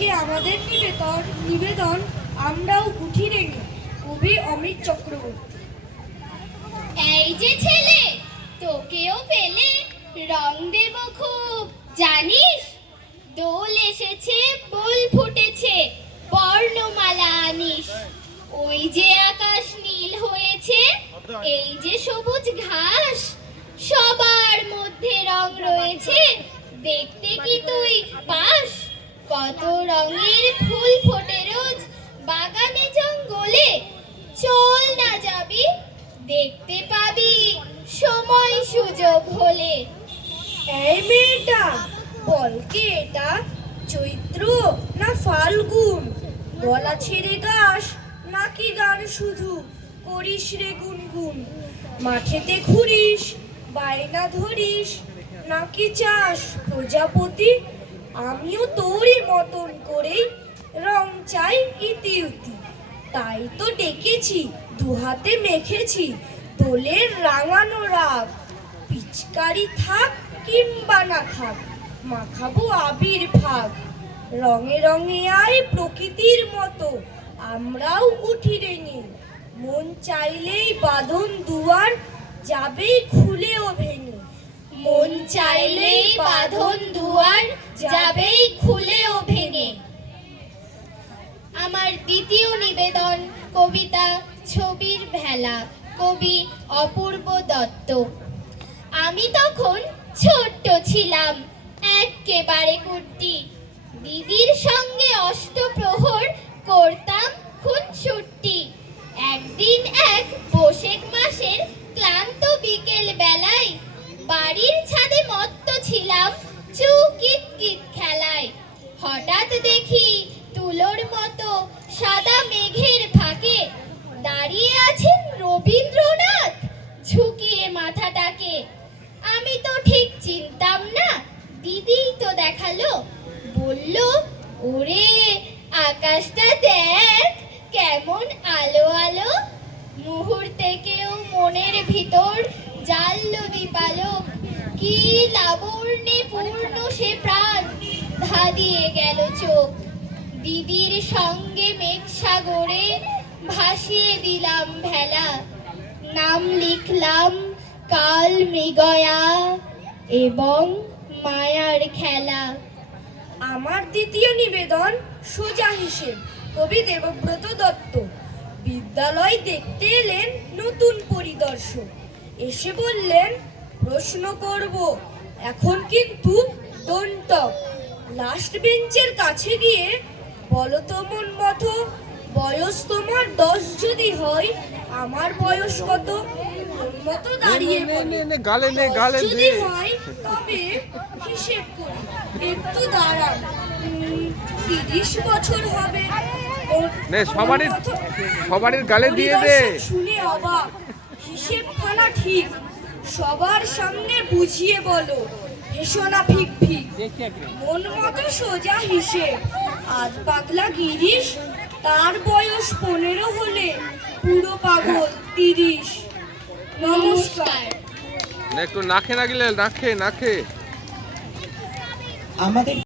আজকে আমাদের নিবেদন নিবেদন আমরাও গুঠি রেঙে কবি অমিত চক্রবর্তী। এই যে ছেলে, তোকেও পেলে রং দেব খুব, জানিস? দোল এসেছে বল ফুটেছে, বর্ণমালা আনিস। ওই যে আকাশ নীল হয়েছে, এই যে সবুজ ঘাস, সবার মধ্যে রং রয়েছে, দেখতে কি তুই পাস? কত রঙের ফুল ফোটে রোজ বাগানে জঙ্গলে। চল না যাবি, দেখতে পাবি সময় সুযোগ হলে। এই মেয়েটা, বল কি এটা? চৈত্র না ফাল্গুন? গলা ছেড়ে গাস নাকি গান শুধু? করিস রে গুনগুন, মাঠেতে ঘুরিস, বায়না ধরিস, নাকি চাস প্রজাপতি? আমিও তোরই মতন করেই রং চাই ইতি উতি। তাই তো ডেকেছি, দুহাতে মেখেছি, দোলের রাঙানো রাগ। পিচকারি থাক কিংবা না থাক, মাখাবো আবির ভাগ। রঙে রঙে আয় প্রকৃতির মতো, আমরাও উঠি রেঙে। মন চাইলেই বাঁধন দুয়ার, যাবেই খুলেও ভেঙে। মন চাইলেই বাঁধন দুয়ার যাবেই খুলে ও ভেঙে। আমার দ্বিতীয় নিবেদন কবিতা, ছবির ভেলা, কবি অপূর্ব দত্ত। আমি তখন ছোট্ট ছিলাম একেবারে কুর্তি দিদির সঙ্গে অষ্টপ্রহর করতাম খুনসুটি একদিন এক বৈশাখ মাসের ক্লান্ত বিকেল বেলায় বাড়ির ছাদে মত্ত ছিলাম চু রবীন্দ্রনাথ, ঝুঁকিয়ে মাথাটাকে। আমি তো ঠিক চিনতাম না, দিদিই তো দেখাল। বলল, ওরে, আকাশটা দেখ, কেমন আলো আলো। মুহূর্তে কেউ মনের ভিতর জাল্লো দীপালোক কি লাবণ্যে পূর্ণ সে প্রাণ ধাঁধিয়ে গেল চোখ। দিদির সঙ্গে মেঘ সাগরে ভাসিয়ে দিলাম ভেলা। নাম লিখলাম কাল মৃগয়া এবং মায়ার খেলা। আমার দ্বিতীয় নিবেদন সোজা হিসেব, কবি দেবব্রত দত্ত। বিদ্যালয় দেখতে এলেন নতুন পরিদর্শক। এসে বললেন, প্রশ্ন করব। এখন কিন্তু দন্তক। লাস্ট বেঞ্চের কাছে গিয়ে বলো তো মন মতো বয়স তোমার দশ যদি হয় আমার বয়স কত? মতো দাঁড়িয়ে গালে নে, গালে যদি। হয় তবে হিসেব করি। একটু দাঁড়ান তিরিশ বছর হবে। নে, সবারই- সবারই গালে দিয়ে দে। শুনে অবাক। হিসেবখানা ঠিক। সবার সামনে বুঝিয়ে বলো। হেসো না ফিক ফিক। মন মতো সোজা হিসেব। আজ পাগলা গিরিশ তার বয়স পনেরো হলে পুরো পাগল তিরিশ। নমস্কার। একটু নাখে না গেলে নাখে নাখে আমাদের